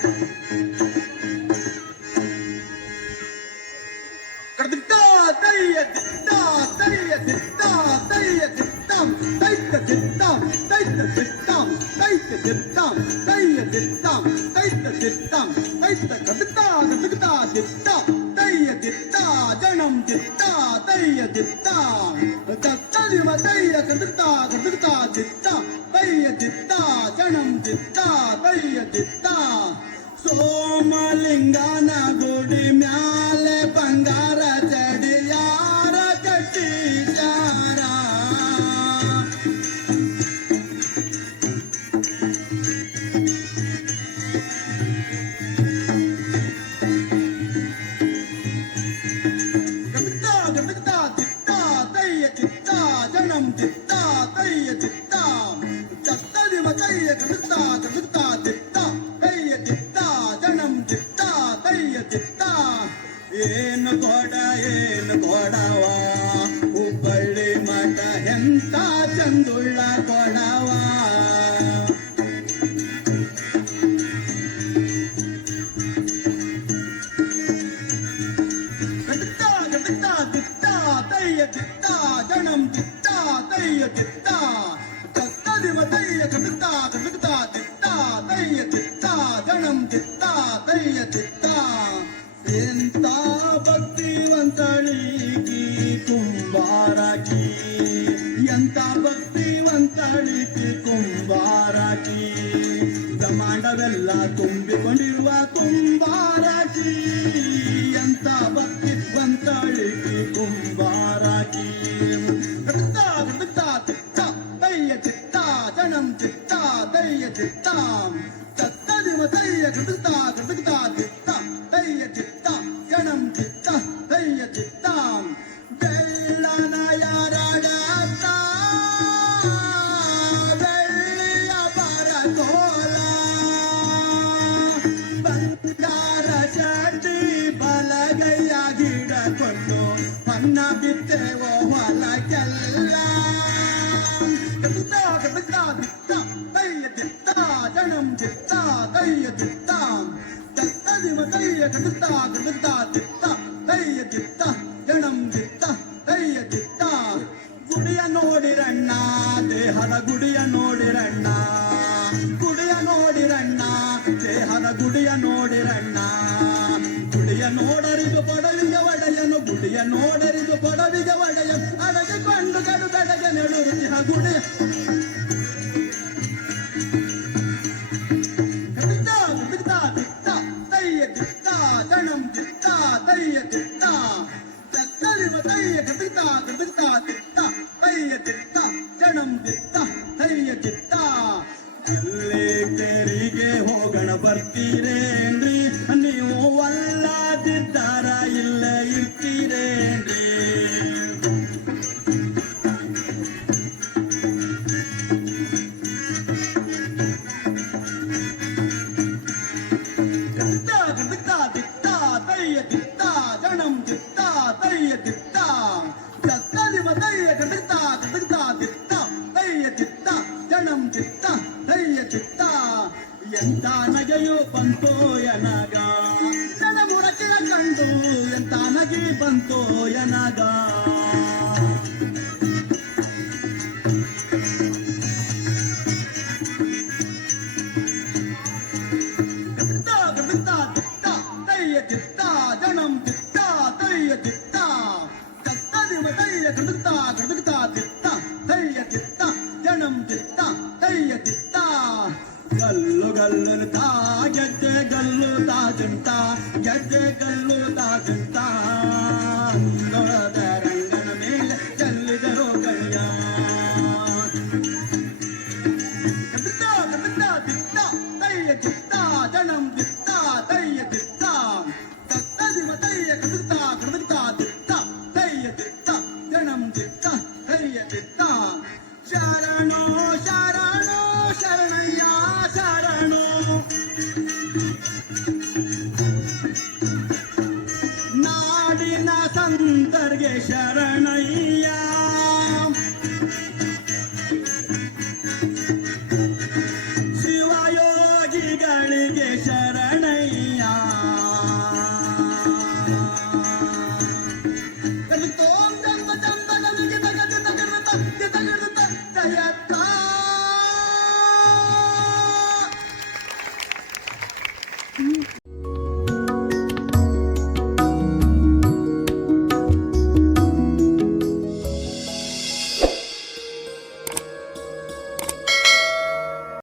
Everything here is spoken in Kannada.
Ah! ತೈತ ದಿಟ್ಟಂ ತೈತ ದಿಟ್ಟಂ ತೈತ ದಿಟ್ಟಂ ತಯ್ಯ ದಿಟ್ಟಂ ತೈತ ದಿಟ್ಟಂ ತೈತ ಕಡ್ದಿಟ್ಟ ಕಡ್ದಿಟ್ಟ ದಿಟ್ಟ ತಯ್ಯ ದಿಟ್ಟ ಜನಂ ದಿಟ್ಟ ತಯ್ಯ ದಿಟ್ಟ ತತ್ತಲಿವ ತಯ್ಯ ಕಡ್ದಿಟ್ಟ ಕಡ್ದಿಟ್ಟ ದಿಟ್ಟ ತಯ್ಯ ದಿಟ್ಟ ಜನಂ ದಿಟ್ಟ ತಯ್ಯ ದಿಟ್ಟ ಸೋಮಲಿಂಗನ ಗುಡಿ ಮ್ಯಾಲೆ ಬಂಗಾರ ಚಡಿಯಾರ ಕಟ್ಟಿದಾರ ಗಮಿತ ಗಮಿತ ಕೊಡವ ಹುಬ್ಬಳ್ಳಿ ಮಠ ಎಂತ ಚಂದುಳ್ಳ ಕೊಡವ ಗದಿತ್ತ ಗದಿತ್ತ ದಿತ್ತ ತಯ್ಯ ದಿತ್ತ ಜನಂ ದಿತ್ತ ತಯ್ಯ ದಿತ್ತ ತತ್ತದಿವ ತಯ್ಯ ಗದಿತ್ತ ಗದಿತ್ತ ದಿತ್ತ ತಯ್ಯ ದಿತ್ತ ಜನಂ ದಿತ್ತ ತಯ್ಯ ದಿತ್ತ ಎಂತ ಭಕ್ತಿವಂತಳಿಗಿ ಭಕ್ತಿವಂತಳಿಗಿ ಕುಂಬಾರಕಿ ಬ್ರಹ್ಮಾಂಡವೆಲ್ಲ ತುಂಬಿಕೊಂಡಿರುವ ಕುಂಬಾರಕಿ ಎಂತ ಭಕ್ತಿವಂತಳಿಗಿ ಕುಂಬಾರಕಿ ಕೃತ ತಯ್ಯ ದಿತ್ತ ಗುಡಿಯ ನೋಡಿರಣ್ಣ, ದೇಹದ ಗುಡಿಯ ನೋಡಿರಣ್ಣ ಗುಡಿಯ ನೋಡಿರಣ್ಣ, ದೇಹದ ಗುಡಿಯ ನೋಡಿರಣ್ಣ. ಗುಡಿಯ ನೋಡರಿದು ಪಡವಿಗೆ ಒಡೆಯನು, ಗುಡಿಯ ನೋಡರಿದು ಪಡವಿಗೆ ಒಡೆಯ ಅಡಗಿಕೊಂಡು ಗಡು. ಗಡಗೆ ಹೋಗಣ ಗುಡಿಯ ನಗೆಯು ಬಂತೋ ಎನಗ ಜನ ಮುಡಕಿನ ಕಂಡು ಎಂತ ನಗೆ ಬಂತೋ ಎನಗ దాగుంటా గద్దె కళ్ళు దాగుంటా రంగన మేల చల్లిదరో కయ్యా జనం తిత్తా తయ్య తిత్తా తత్తదిమ తయ్య కదుతా కదుతా తిత్తా తయ్య తిత్తా జనం తిత్తా शरणै